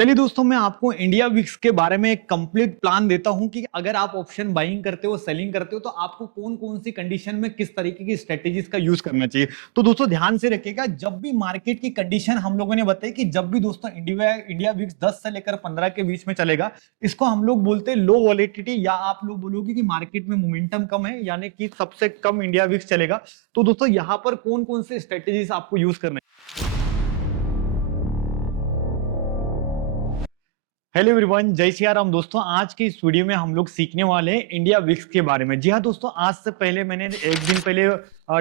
चलिए दोस्तों, मैं आपको इंडिया विक्स के बारे में एक कंप्लीट प्लान देता हूं कि अगर आप ऑप्शन बाइंग करते हो, सेलिंग करते हो, तो आपको कौन कौन सी कंडीशन में किस तरीके की स्ट्रेटेजीज का यूज करना चाहिए। तो दोस्तों ध्यान से रखिएगा, जब भी मार्केट की कंडीशन हम लोगों ने बताई कि जब भी दोस्तों इंडिया इंडिया विक्स 10 से लेकर 15 के बीच में चलेगा, इसको हम लोग बोलते हैं लो वॉलेटिलिटी, या आप लोग बोलोगे कि मार्केट में मोमेंटम कम है, यानी कि सबसे कम इंडिया विक्स चलेगा। तो दोस्तों यहाँ पर कौन कौन से स्ट्रेटेजीज आपको यूज करना है। हेलो एवरीवन, जय सिया राम। दोस्तों आज की इस वीडियो में हम लोग सीखने वाले हैं इंडिया विक्स के बारे में। जी हाँ दोस्तों, आज से पहले मैंने एक दिन पहले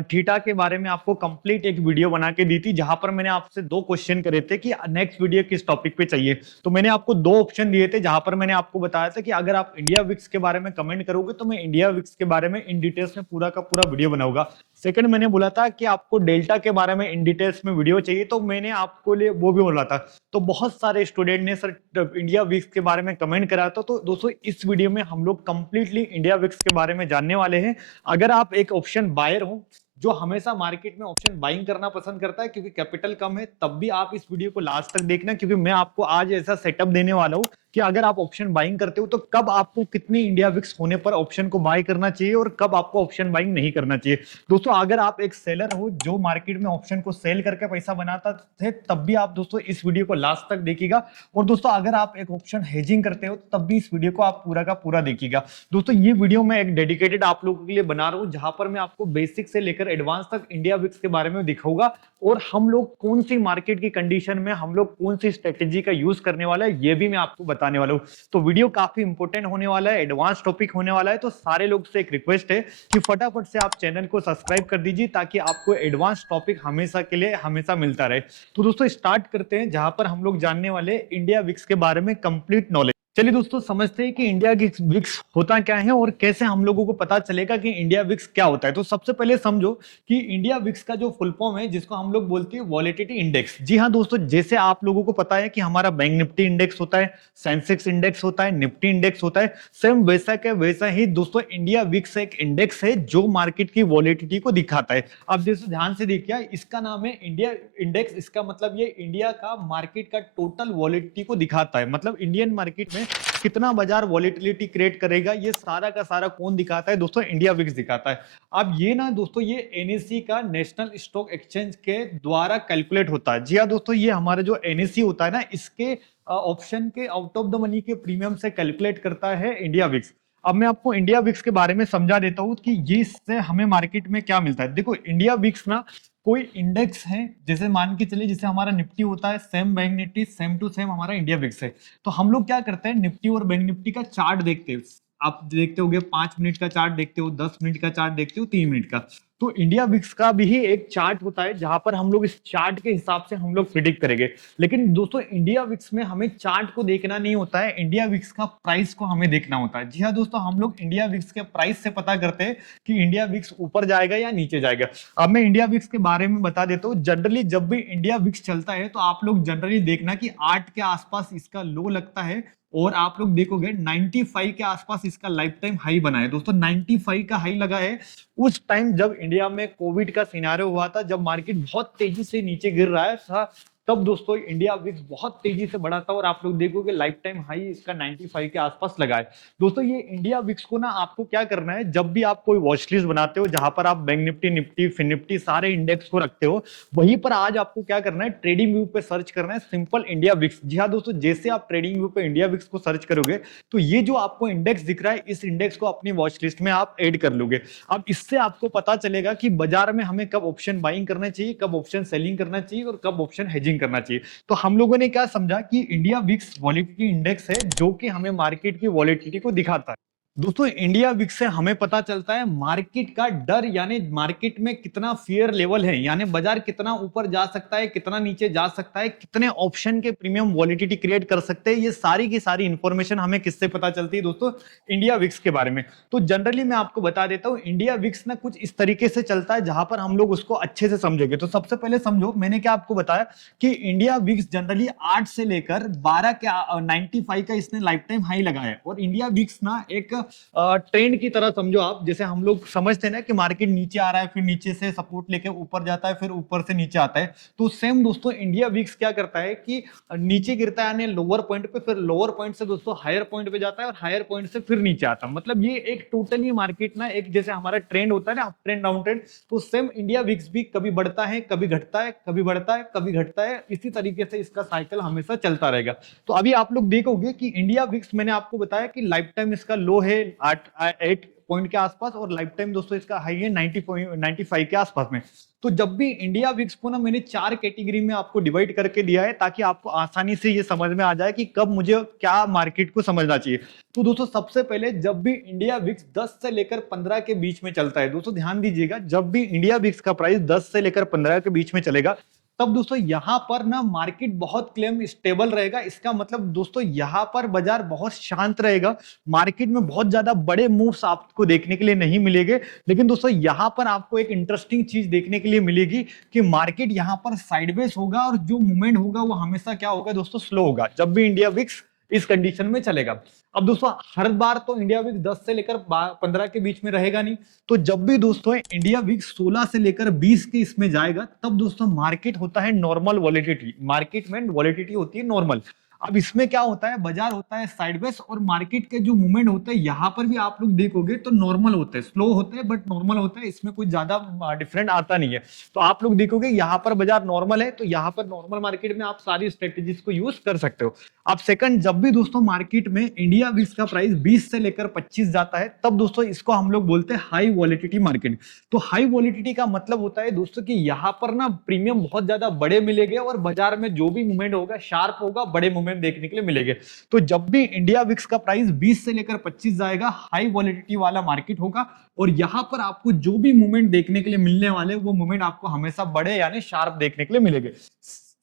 थीटा के बारे में आपको कंप्लीट एक वीडियो बना के दी थी, जहां पर मैंने आपसे दो क्वेश्चन करे थे कि नेक्स्ट वीडियो किस टॉपिक पे चाहिए। तो मैंने आपको दो ऑप्शन दिए थे, जहां पर मैंने आपको बताया था कि अगर आप इंडिया विक्स के बारे में कमेंट करोगे तो मैं इंडिया विक्स के बारे में इन डिटेल्स में पूरा का पूरा वीडियो बनाऊंगा। सेकंड, मैंने बोला था कि आपको डेल्टा के बारे में इन डिटेल्स में वीडियो चाहिए, तो मैंने आपको लिए वो भी बोला था। तो बहुत सारे स्टूडेंट ने सर इंडिया विक्स के बारे में कमेंट करा था। तो दोस्तों इस वीडियो में हम लोग कंप्लीटली इंडिया विक्स के बारे में जानने वाले हैं। अगर आप एक ऑप्शन बायर हो जो हमेशा मार्केट में ऑप्शन बाइंग करना पसंद करता है क्योंकि कैपिटल कम है, तब भी आप इस वीडियो को लास्ट तक देखना, क्योंकि मैं आपको आज ऐसा सेटअप देने वाला हूं कि अगर आप ऑप्शन बाइंग करते हो तो कब आपको कितनी इंडिया विक्स होने पर ऑप्शन को बाय करना चाहिए और कब आपको ऑप्शन बाइंग नहीं करना चाहिए। दोस्तों अगर आप एक सेलर हो जो मार्केट में ऑप्शन को सेल करके पैसा बनाता थे, तब भी आप दोस्तों इस वीडियो को लास्ट तक देखिएगा। और दोस्तों अगर आप एक ऑप्शन हेजिंग करते हो तब भी इस वीडियो को आप पूरा का पूरा देखिएगा। दोस्तों ये वीडियो मैं एक डेडिकेटेड आप लोगों के लिए बना रहा हूं, जहां पर मैं आपको बेसिक से लेकर एडवांस तक इंडिया विक्स के बारे में दिखाऊंगा और हम लोग कौन सी मार्केट की कंडीशन में हम लोग कौन सी स्ट्रेटेजी का यूज करने वाला है, ये भी मैं आपको बताने वाला हूं। तो वीडियो काफी इंपॉर्टेंट होने वाला है, एडवांस टॉपिक होने वाला है। तो सारे लोग से एक रिक्वेस्ट है कि फटाफट से आप चैनल को सब्सक्राइब कर दीजिए, ताकि आपको एडवांस टॉपिक हमेशा के लिए हमेशा मिलता रहे। तो दोस्तों स्टार्ट करते हैं, जहां पर हम लोग जानने वाले इंडिया विक्स के बारे में कंप्लीट नॉलेज। चलिए दोस्तों समझते हैं कि इंडिया विक्स होता क्या है और कैसे हम लोगों को पता चलेगा कि इंडिया विक्स क्या होता है। तो सबसे पहले समझो कि इंडिया विक्स का जो फुल फॉर्म है, जिसको हम लोग बोलते हैं वॉलेटिलिटी इंडेक्स। जी हाँ दोस्तों, जैसे आप लोगों को पता है कि हमारा बैंक निफ्टी इंडेक्स होता है, सेंसेक्स इंडेक्स होता है, निफ्टी इंडेक्स होता है, सेम वैसा के वैसा ही दोस्तों इंडिया विक्स एक इंडेक्स है जो मार्केट की वॉलेटिलिटी को दिखाता है। अब दोस्तों ध्यान से देखिए, इसका नाम है इंडिया इंडेक्स। इसका मतलब ये इंडिया का मार्केट का टोटल वॉलेटिलिटी को दिखाता है, मतलब इंडियन मार्केट में कितना बाजार वॉलेटिलिटी क्रिएट करेगा, ये सारा का सारा कौन दिखाता है दोस्तों, इंडिया विक्स दिखाता है। अब ये ना दोस्तों, ये एनएससी का नेशनल स्टॉक एक्सचेंज के द्वारा कैलकुलेट होता है। जी हाँ दोस्तों, ये हमारा जो एनएससी होता है ना, इसके ऑप्शन के आउट ऑफ द मनी के प्रीमियम से कैलकुलेट करता है इंडिया विक्स। अब मैं आपको इंडिया विक्स के बारे में समझा देता हूं कि ये इससे हमें मार्केट में क्या मिलता है। देखो इंडिया विक्स ना कोई इंडेक्स है, जैसे मान के चलिए जैसे हमारा निफ्टी होता है, same Bank Nifty same to same हमारा इंडिया विक्स है। तो हम लोग क्या करते हैं, निफ्टी और बैंक निफ्टी का चार्ट देखते हैं। आप देखते होगे 5 मिनट का चार्ट देखते हो, 10 मिनट का चार्ट देखते हो, 3 मिनट का। तो इंडिया विक्स का भी एक चार्ट होता है, जहां पर हम लोग इस चार्ट के हिसाब से हम लोग प्रिडिक्ट करेंगे। लेकिन दोस्तों इंडिया विक्स में हमें चार्ट को देखना नहीं होता है, इंडिया विक्स का प्राइस को हमें देखना होता है। जी हाँ दोस्तों, हम लोग इंडिया विक्स के प्राइस से पता करते हैं कि इंडिया विक्स ऊपर जाएगा या नीचे जाएगा। अब मैं इंडिया विक्स के बारे में बता देता हूँ। जनरली जब भी इंडिया विक्स चलता है तो आप लोग जनरली देखना कि 8 के आसपास इसका लो लगता है, और आप लोग देखोगे 95 के आसपास इसका लाइफ टाइम हाई बना है। दोस्तों 95 का हाई लगा है उस टाइम जब इंडिया में कोविड का सिनारियो हुआ था, जब मार्केट बहुत तेजी से नीचे गिर रहा था, तब दोस्तों इंडिया विक्स बहुत तेजी से बढ़ा था और आप लोग देखोगे लाइफ टाइम हाई इसका 95 के आसपास लगा है। दोस्तों ये इंडिया विक्स को ना आपको क्या करना है, जब भी आप कोई वॉच लिस्ट बनाते हो जहां पर आप Bank Nifty, Nifty, Fin Nifty सारे इंडेक्स को रखते हो, वहीं पर आज आपको क्या करना है, ट्रेडिंग व्यू पे सर्च करना है सिंपल इंडिया विक्स। जी हाँ दोस्तों, जैसे आप ट्रेडिंग व्यू पे इंडिया विक्स को सर्च करोगे तो ये जो आपको इंडेक्स दिख रहा है, इस इंडेक्स को अपनी वॉच लिस्ट में आप ऐड कर लोगे। अब इससे आपको पता चलेगा कि बाजार में हमें कब ऑप्शन बाइंग करना चाहिए, कब ऑप्शन सेलिंग करना चाहिए और कब ऑप्शन हेजिंग करना चाहिए। तो हम लोगों ने क्या समझा कि इंडिया विक्स वॉलेटिलिटी इंडेक्स है, जो कि हमें मार्केट की वॉलेटिलिटी को दिखाता है। दोस्तों इंडिया विक्स से हमें पता चलता है मार्केट का डर, यानी मार्केट में कितना फियर लेवल है, यानी बाजार कितना ऊपर जा सकता है, कितना नीचे जा सकता है, कितने ऑप्शन के प्रीमियम वॉलेटिलिटी क्रिएट कर सकते हैं। ये सारी की सारी इंफॉर्मेशन हमें किससे पता चलती है दोस्तों, इंडिया विक्स के बारे में। तो जनरली मैं आपको बता देता हूं, इंडिया विक्स ना कुछ इस तरीके से चलता है जहां पर हम लोग उसको अच्छे से समझेंगे। तो सबसे पहले समझो, मैंने क्या आपको बताया कि इंडिया विक्स जनरली 8 से लेकर 12 के 95 का इसने लाइफ टाइम हाई लगाया है। और इंडिया विक्स ना एक ट्रेंड की तरह समझो आप। जैसे हम लोग समझते हैं ना कि मार्केट नीचे आ रहा है, फिर नीचे से सपोर्ट लेके ऊपर जाता है, फिर ऊपर से नीचे आता है। तो सेम दोस्तों इंडिया विक्स क्या करता है कि नीचे गिरता है यानी लोअर पॉइंट पे, फिर लोअर पॉइंट से दोस्तों हायर पॉइंट पे जाता है और हायर पॉइंट से फिर नीचे आता है। मतलब ये एक टोटली मार्केट ना, एक जैसे हमारा ट्रेंड होता है ना, अप ट्रेंड डाउन ट्रेंड, तो सेम इंडिया विक्स भी कभी बढ़ता है, कभी घटता है, कभी बढ़ता है, कभी घटता है। इसी तरीके से इसका साइकिल हमेशा चलता रहेगा। तो अभी आप लोग देखोगे कि इंडिया विक्स मैंने आपको बताया कि लाइफ टाइम इसका लो है 8 पॉइंट के आसपास, और लाइफ टाइम दोस्तों इसका हाई है 95 के आसपास में। तो जब भी इंडिया विक्स को ना मैंने 4 कैटेगरी में आपको डिवाइड करके दिया है, ताकि आपको आसानी से ये समझ में आ जाए कि कब मुझे क्या मार्केट को समझना चाहिए। तो दोस्तों सबसे पहले जब भी इंडिया विक्स 10 से लेकर 15 के बीच में चलता है, दोस्तों ध्यान दीजिएगा, जब भी इंडिया विक्स का प्राइस 10 से लेकर 15 के बीच में चलेगा, तब दोस्तों यहां पर ना मार्केट बहुत क्लेम स्टेबल रहेगा। इसका मतलब दोस्तों यहां पर बाजार बहुत शांत रहेगा, मार्केट में बहुत ज्यादा बड़े मूव्स आपको देखने के लिए नहीं मिलेंगे। लेकिन दोस्तों यहां पर आपको एक इंटरेस्टिंग चीज देखने के लिए मिलेगी कि मार्केट यहां पर साइडवेज होगा, और जो मूवमेंट होगा वो हमेशा क्या होगा दोस्तों, स्लो होगा, जब भी इंडिया विक्स इस कंडीशन में चलेगा। अब दोस्तों हर बार तो इंडिया विक्स 10 से लेकर 15 के बीच में रहेगा नहीं। तो जब भी दोस्तों इंडिया विक्स 16 से लेकर 20 के इसमें जाएगा, तब दोस्तों मार्केट होता है नॉर्मल वॉलेटिलिटी। मार्केट में वॉलेटिलिटी होती है नॉर्मल। अब इसमें क्या होता है, बाजार होता है साइडवेज, और मार्केट के जो मूवमेंट होते हैं यहाँ पर भी आप लोग देखोगे तो नॉर्मल होते हैं, स्लो होते हैं बट नॉर्मल होते हैं, इसमें कुछ ज्यादा डिफरेंट आता नहीं है। तो आप लोग देखोगे यहाँ पर बाजार नॉर्मल है, तो यहाँ पर नॉर्मल मार्केट में आप सारी स्ट्रेटेजीज को यूज कर सकते हो। अब सेकंड, जब भी दोस्तों मार्केट में इंडिया विक्स का प्राइस 20 से लेकर 25 जाता है, तब दोस्तों इसको हम लोग बोलते हैं हाई वॉलेटिलिटी मार्केट। तो हाई वॉलेटिलिटी का मतलब होता है दोस्तों कि यहाँ पर ना प्रीमियम बहुत ज्यादा बड़े मिलेंगे, और बाजार में जो भी मूवमेंट होगा शार्प होगा, बड़े मूवमेंट देखने के लिए मिलेंगे। तो जब भी इंडिया विक्स का प्राइस 20 से लेकर 25 जाएगा, हाई वॉलेटिलिटी वाला मार्केट होगा, और यहां पर आपको जो भी मूवमेंट देखने के लिए मिलने वाले, वो मूवमेंट आपको हमेशा बड़े यानी शार्प देखने के लिए मिलेंगे।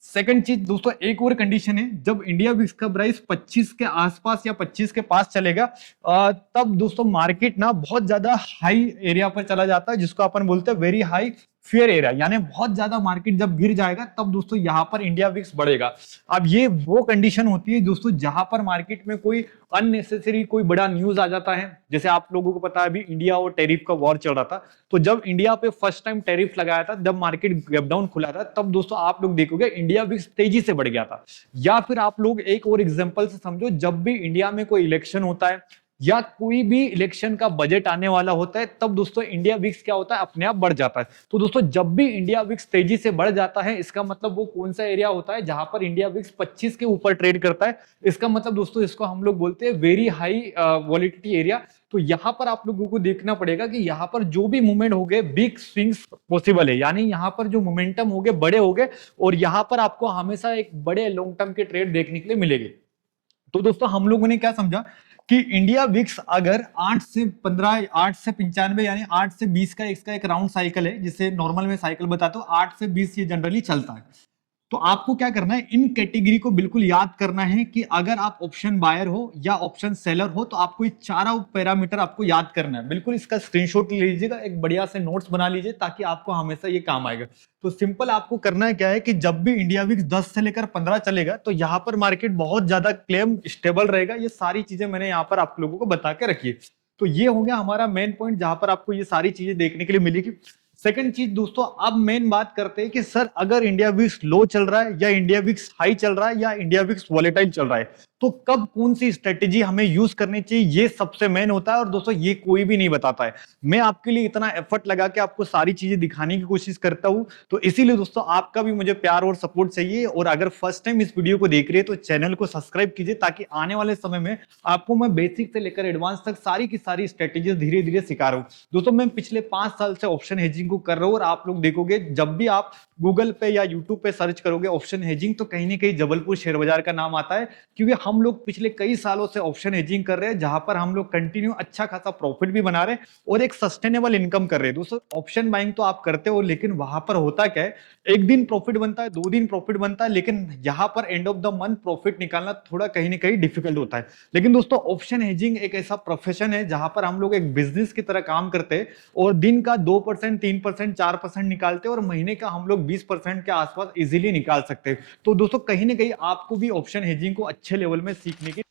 सेकंड चीज दोस्तों, एक और कंडीशन है, जब इंडिया विक्स का प्राइस 25 के आसपास या 25 के पास चलेगा, तब दोस्तों मार्केट ना बहुत ज्यादा हाई एरिया पर चला जाता है, जिसको अपन बोलते हैं वेरी हाई फेयर एरिया, यानी बहुत ज्यादा मार्केट जब गिर जाएगा, तब दोस्तों यहाँ पर इंडिया विक्स बढ़ेगा। अब ये वो कंडीशन होती है दोस्तों जहां पर मार्केट में कोई अननेसेसरी कोई बड़ा न्यूज आ जाता है। जैसे आप लोगों को पता है अभी इंडिया और टैरिफ का वॉर चल रहा था, तो जब इंडिया पे फर्स्ट टाइम टैरिफ लगाया था, जब मार्केट गैप डाउन खुला था, तब दोस्तों आप लोग देखोगे इंडिया विक्स तेजी से बढ़ गया था। या फिर आप लोग एक और एग्जांपल से समझो, जब भी इंडिया में कोई इलेक्शन होता है या कोई भी इलेक्शन का बजट आने वाला होता है, तब दोस्तों इंडिया विक्स क्या होता है, अपने आप बढ़ जाता है। तो दोस्तों जब भी इंडिया विक्स तेजी से बढ़ जाता है, इसका मतलब वो कौन सा एरिया होता है जहां पर इंडिया विक्स 25 के ऊपर ट्रेड करता है। इसका मतलब दोस्तों इसको हम लोग बोलते हैं वेरी हाई वॉलेटिलिटी एरिया। तो यहाँ पर आप लोगों को देखना पड़ेगा कि यहाँ पर जो भी मूवमेंट हो गए, बिग स्विंग्स पॉसिबल है, यानी यहाँ पर जो मोमेंटम हो गए बड़े हो गए, और यहाँ पर आपको हमेशा एक बड़े लॉन्ग टर्म के ट्रेड देखने के लिए मिलेंगे। तो दोस्तों हम लोगों ने क्या समझा कि इंडिया विक्स अगर 8 से 15, 8 से 95 यानी 8 से 20 का इसका एक राउंड साइकिल है, जिसे नॉर्मल में साइकिल बताते हो, 8 से 20 ये जनरली चलता है। तो आपको क्या करना है, इन कैटेगरी को बिल्कुल याद करना है कि अगर आप ऑप्शन बायर हो या ऑप्शन सेलर हो, तो आपको ये चारों पैरामीटर आपको याद करना है। बिल्कुल इसका स्क्रीनशॉट ले लीजिएगा, एक बढ़िया से नोट्स बना लीजिए, ताकि आपको हमेशा ये काम आएगा। तो सिंपल आपको करना है क्या है कि जब भी इंडिया विक्स 10 से लेकर 15 चलेगा, तो यहाँ पर मार्केट बहुत ज्यादा क्लेम स्टेबल रहेगा। ये सारी चीजें मैंने यहाँ पर आप लोगों को बता के रखी है। तो ये हो गया हमारा मेन पॉइंट, जहां पर आपको ये सारी चीजें देखने के लिए मिलेगी। सेकंड चीज दोस्तों, अब मेन बात करते हैं कि सर अगर इंडिया विक्स लो चल रहा है, या इंडिया विक्स हाई चल रहा है, या इंडिया विक्स वॉलेटाइल चल रहा है, तो कब कौन सी स्ट्रेटेजी हमें यूज करनी चाहिए, ये सबसे मेन होता है। और दोस्तों ये कोई भी नहीं बताता है, मैं आपके लिए इतना एफर्ट लगा के आपको सारी चीजें दिखाने की कोशिश करता हूं। तो इसीलिए दोस्तों आपका भी मुझे प्यार और सपोर्ट चाहिए। और अगर फर्स्ट टाइम इस वीडियो को देख रहे हैं, तो चैनल को सब्सक्राइब कीजिए, ताकि आने वाले समय में आपको मैं बेसिक से लेकर एडवांस तक सारी की सारी स्ट्रेटेजीज धीरे धीरे सिखा रहा हूँ। दोस्तों मैं पिछले 5 साल से ऑप्शन हेजिंग को कर रहा हूँ, और आप लोग देखोगे जब भी आप गूगल पे या यूट्यूब पे सर्च करोगे ऑप्शन हेजिंग, तो कहीं ना कहीं जबलपुर शेयर बाजार का नाम आता है। क्योंकि हम लोग पिछले कई सालों से ऑप्शन हेजिंग कर रहे हैं, जहां पर हम लोग कंटिन्यू अच्छा खासा प्रॉफिट भी बना रहे हैं, और एक सस्टेनेबल इनकम कर रहे हैं। दोस्तों ऑप्शन बाइंग तो आप करते हो, लेकिन वहां पर होता क्या है, एक दिन प्रॉफिट बनता है, 2 दिन प्रॉफिट बनता है, लेकिन यहाँ पर end of the month profit निकालना थोड़ा कहीं ना कहीं डिफिकल्ट होता है। लेकिन दोस्तों ऑप्शन हेजिंग एक ऐसा प्रोफेशन है जहां पर हम लोग एक बिजनेस की तरह काम करते हैं, और दिन का 2%, 3%, 4% निकालते हैं, और महीने का हम लोग 20% के आसपास इजीली निकाल सकते हैं। तो दोस्तों कहीं ना कहीं आपको भी ऑप्शन हेजिंग को अच्छे लेवल में सीखने की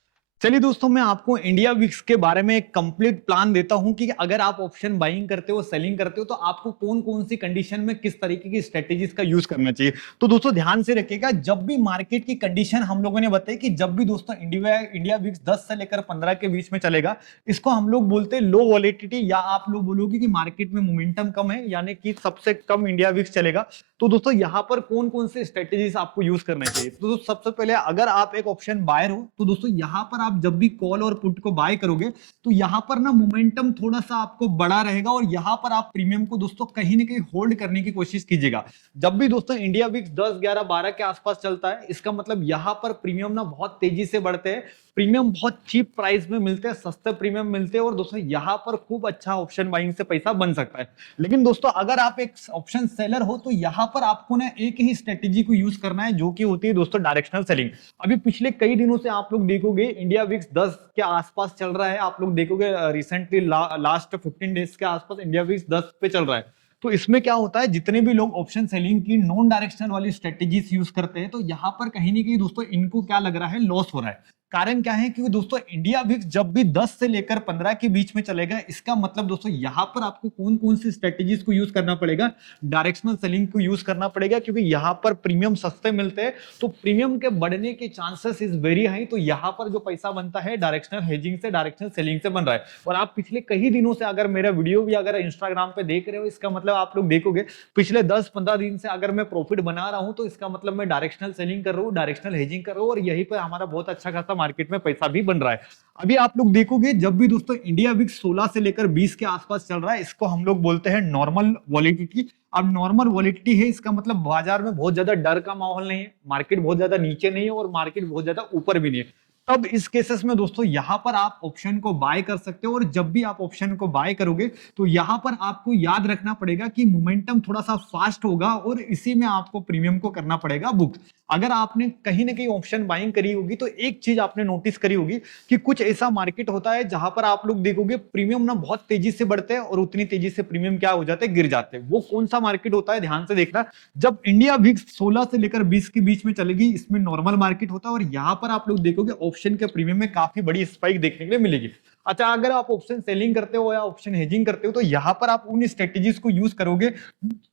चलिए दोस्तों, मैं आपको इंडिया विक्स के बारे में एक कंप्लीट प्लान देता हूं कि अगर आप ऑप्शन बाइंग करते हो, सेलिंग करते हो, तो आपको कौन कौन सी कंडीशन में किस तरीके की स्ट्रेटेजीज का यूज करना चाहिए। तो दोस्तों ध्यान से रखिएगा, जब भी मार्केट की कंडीशन हम लोगों ने बताई कि जब भी दोस्तों इंडिया इंडिया विक्स 10 से लेकर 15 के बीच में चलेगा, इसको हम लोग बोलते हैं लो वॉलेटिलिटी, या आप लोग बोलोगे कि मार्केट में मोमेंटम कम है, यानी कि सबसे कम इंडिया विक्स चलेगा। तो दोस्तों यहाँ पर कौन कौन से स्ट्रेटेजीज आपको यूज करना चाहिए। तो दोस्तों सबसे पहले, अगर आप एक ऑप्शन बायर हो, तो दोस्तों यहाँ पर आप जब भी कॉल और पुट को बाय करोगे, तो यहाँ पर ना मोमेंटम थोड़ा सा आपको बड़ा रहेगा, और यहाँ पर आप प्रीमियम को दोस्तों कहीं ना कहीं होल्ड करने की कोशिश कीजिएगा। जब भी दोस्तों इंडिया विक्स 10, 11, 12 के आसपास चलता है, इसका मतलब यहाँ पर प्रीमियम ना बहुत तेजी से बढ़ते हैं। प्रीमियम बहुत चीप प्राइस में मिलते हैं, सस्ते प्रीमियम मिलते हैं, और दोस्तों यहाँ पर खूब अच्छा ऑप्शन बाइंग से पैसा बन सकता है। लेकिन दोस्तों अगर आप एक ऑप्शन सेलर हो, तो यहाँ पर आपको ना एक ही स्ट्रेटेजी को यूज करना है, जो कि होती है दोस्तों डायरेक्शनल सेलिंग। अभी पिछले कई दिनों से आप लोग देखोगे इंडिया विक्स 10 के आसपास चल रहा है। आप लोग देखोगे रिसेंटली लास्ट 15 डेज के आसपास इंडिया विक्स 10 पे चल रहा है। तो इसमें क्या होता है, जितने भी लोग ऑप्शन सेलिंग की नॉन डायरेक्शनल वाली स्ट्रेटेजीज यूज करते हैं, तो यहाँ पर कहीं ना कहीं दोस्तों इनको क्या लग रहा है, लॉस हो रहा है। कारण क्या है, क्योंकि दोस्तों इंडिया विक्स जब भी 10 से लेकर 15 के बीच में चलेगा, इसका मतलब दोस्तों यहाँ पर आपको कौन कौन सी स्ट्रेटेजीज को यूज करना पड़ेगा, डायरेक्शनल सेलिंग को यूज करना पड़ेगा, क्योंकि यहाँ पर प्रीमियम सस्ते मिलते हैं, तो प्रीमियम के बढ़ने के चांसेस इज वेरी हाई। तो यहाँ पर जो पैसा बनता है डायरेक्शनल हेजिंग से, डायरेक्शनल सेलिंग से बन रहा है। और आप पिछले कई दिनों से अगर मेरा वीडियो भी अगर इंस्टाग्राम पे देख रहे हो, इसका मतलब आप लोग देखोगे पिछले 10-15 दिन से अगर मैं प्रॉफिट बना रहा हूं, तो इसका मतलब मैं डायरेक्शनल सेलिंग कर रहा हूं, डायरेक्शनल हेजिंग कर रहा हूं, और यही पर हमारा बहुत अच्छा खासा मार्केट में पैसा भी बन रहा है। अभी आप लोग देखोगे, जब भी दोस्तों इंडिया विक्स 16 से लेकर 20 के आसपास चल रहा है, इसको हम लोग बोलते हैं नॉर्मल वॉलिडिटी। अब नॉर्मल वॉलिडिटी है, इसका मतलब बाजार में बहुत ज्यादा डर का माहौल नहीं है, मार्केट बहुत ज्यादा नीचे नहीं है, और मार्केट बहुत ज्यादा ऊपर भी नहीं है। तब इस केसेस में दोस्तों यहाँ पर आप ऑप्शन को बाय कर सकते हो, और जब भी आप ऑप्शन को बाय करोगे, तो यहाँ पर आपको याद रखना पड़ेगा कि मोमेंटम थोड़ा सा फास्ट होगा, और इसी में आपको प्रीमियम को करना पड़ेगा बुक। अगर आपने कहीं ना कहीं ऑप्शन बाइंग करी होगी, तो एक चीज आपने नोटिस करी होगी कि कुछ ऐसा मार्केट होता है जहां पर आप लोग देखोगे प्रीमियम ना बहुत तेजी से बढ़ते हैं, और उतनी तेजी से प्रीमियम क्या हो जाते हैं, गिर जाते हैं। वो कौन सा मार्केट होता है, ध्यान से देखना। जब इंडिया विक्स 16 से लेकर 20 के बीच में चलेगी, इसमें नॉर्मल मार्केट होता है, और यहाँ पर आप लोग देखोगे ऑप्शन के प्रीमियम में काफी बड़ी स्पाइक देखने के लिए मिलेगी। अच्छा, अगर आप ऑप्शन सेलिंग करते हो या ऑप्शन हेजिंग करते हो, तो यहाँ पर आप उन स्ट्रेटेजीज को यूज करोगे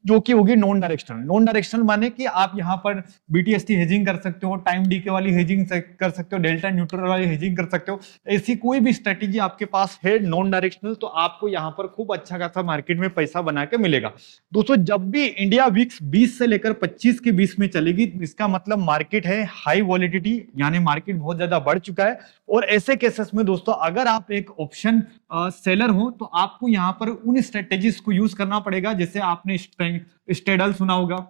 जो कि होगी नॉन डायरेक्शनल। नॉन डायरेक्शनल माने कि आप यहाँ पर बीटीएसटी हेजिंग कर सकते हो, टाइम डीके वाली हेजिंग कर सकते हो, डेल्टा न्यूट्रल वाली हेजिंग कर सकते हो। ऐसी कोई भी स्ट्रेटेजी आपके पास है नॉन डायरेक्शनल, तो आपको यहाँ पर खूब अच्छा खासा मार्केट में पैसा बना के मिलेगा। दोस्तों जब भी इंडिया विक्स 20 से लेकर 25 के बीच में चलेगी, इसका मतलब मार्केट है हाई वॉलिडिटी, यानी मार्केट बहुत ज्यादा बढ़ चुका है। और ऐसे केसेस में दोस्तों अगर आप एक ऑप्शन सेलर हो, तो आपको यहाँ पर उन स्ट्रेटेजीज को यूज करना पड़ेगा, जैसे आपने स्टेडल सुना होगा,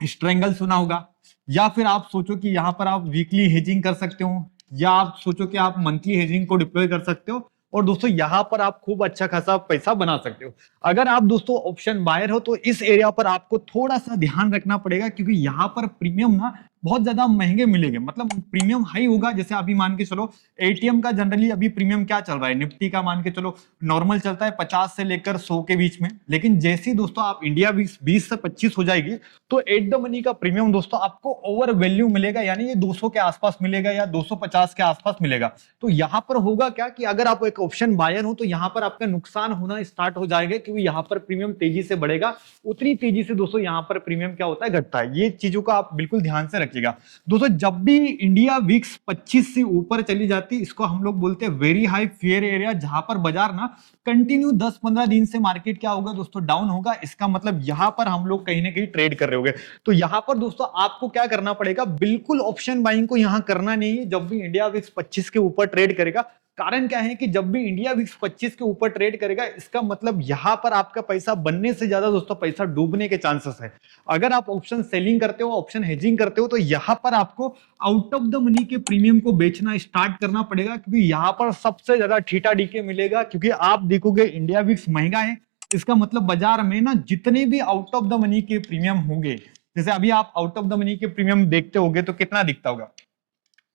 स्ट्रेंगल सुना होगा, या फिर आप सोचो कि यहाँ पर आप वीकली हेजिंग कर सकते हो, या आप सोचो कि आप मंथली हेजिंग को डिप्लॉय कर सकते हो, और दोस्तों यहाँ पर आप खूब अच्छा खासा पैसा बना सकते हो। अगर आप दोस्तों ऑप्शन बायर हो, तो इस एरिया पर आपको थोड़ा सा ध्यान रखना पड़ेगा, क्योंकि यहाँ पर प्रीमियम ना बहुत ज्यादा महंगे मिलेंगे, मतलब प्रीमियम हाई होगा। जैसे अभी मान के चलो एटीएम का जनरली अभी प्रीमियम क्या चल रहा है, निफ्टी का मान के चलो नॉर्मल चलता है 50 से लेकर 100 के बीच में। लेकिन जैसे ही दोस्तों आप इंडिया 20 से 25 हो जाएगी, तो एट द मनी का प्रीमियम दोस्तों आपको ओवर वैल्यू मिलेगा, यानी ये 200 के आसपास मिलेगा या 250 के आसपास मिलेगा। तो यहाँ पर होगा क्या कि अगर आप एक ऑप्शन बायर हो, तो यहाँ पर आपका नुकसान होना स्टार्ट हो जाएगा, क्योंकि यहाँ पर प्रीमियम तेजी से बढ़ेगा, उतनी तेजी से दोस्तों यहाँ पर प्रीमियम क्या होता है, घटता है। ये चीजों का आप बिल्कुल ध्यान से रखिएगा। दोस्तों जब भी इंडिया विक्स 25 से ऊपर चली जाती है, इसको हम लोग बोलते हैं वेरी हाई फेयर एरिया, जहां पर बाजार ना कंटिन्यू 10-15 दिन से मार्केट क्या होगा दोस्तों, डाउन होगा। इसका मतलब यहाँ पर हम लोग कहीं ना कहीं ट्रेड कर रहे होंगे। तो यहाँ पर दोस्तों आपको क्या करना पड़ेगा, बिल्कुल ऑप्शन बाइंग को यहाँ करना नहीं है जब भी इंडिया विक्स 25 के ऊपर ट्रेड करेगा। कारण क्या है कि जब भी इंडिया विक्स 25 के ऊपर ट्रेड करेगा, इसका मतलब यहाँ पर आपका पैसा बनने से ज्यादा दोस्तों पैसा डूबने के चांसेस है। अगर आप ऑप्शन सेलिंग करते हो, ऑप्शन हेजिंग करते हो, तो यहाँ पर आपको आउट ऑफ द मनी के प्रीमियम को बेचना स्टार्ट करना पड़ेगा, क्योंकि यहाँ पर सबसे ज्यादा ठीटा डीके मिलेगा। क्योंकि आप देखोगे इंडिया विक्स महंगा है, इसका मतलब बाजार में ना जितने भी आउट ऑफ द मनी के प्रीमियम होंगे, जैसे अभी आप आउट ऑफ द मनी के प्रीमियम देखते होगे, तो कितना दिखता होगा,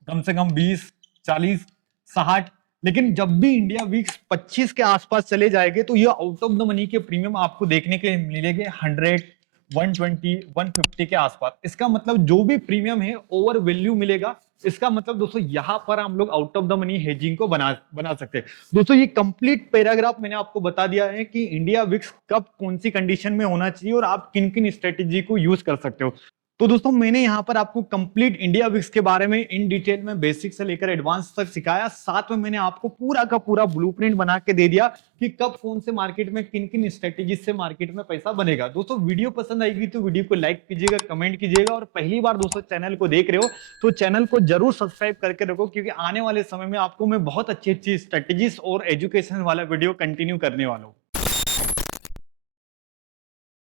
कम से कम 20, 40, 60। लेकिन जब भी इंडिया विक्स 25 के आसपास चले जाएंगे, तो ये आउट ऑफ द मनी के प्रीमियम आपको देखने के लिए मिलेंगे 100, 120, 150 के आसपास। इसका मतलब जो भी प्रीमियम है ओवर वैल्यू मिलेगा, इसका मतलब दोस्तों यहाँ पर हम लोग out of the money hedging को बना बना सकते हैं। दोस्तों ये कंप्लीट पैराग्राफ मैंने आपको बता दिया है कि इंडिया विक्स कब कौन सी कंडीशन में होना चाहिए और आप किन किन स्ट्रेटेजी को यूज कर सकते हो। तो दोस्तों मैंने यहाँ पर आपको कंप्लीट इंडिया विक्स के बारे में इन डिटेल में बेसिक से लेकर एडवांस तक सिखाया, साथ में मैंने आपको पूरा का पूरा ब्लूप्रिंट बना के दे दिया कि कब कौन से मार्केट में किन किन स्ट्रेटेजी से मार्केट में पैसा बनेगा। दोस्तों वीडियो पसंद आएगी तो वीडियो को लाइक कीजिएगा, कमेंट कीजिएगा, और पहली बार दोस्तों चैनल को देख रहे हो तो चैनल को जरूर सब्सक्राइब करके रखो, क्योंकि आने वाले समय में आपको मैं बहुत अच्छी अच्छी स्ट्रेटेजीज और एजुकेशन वाला वीडियो कंटिन्यू करने वाला हूँ।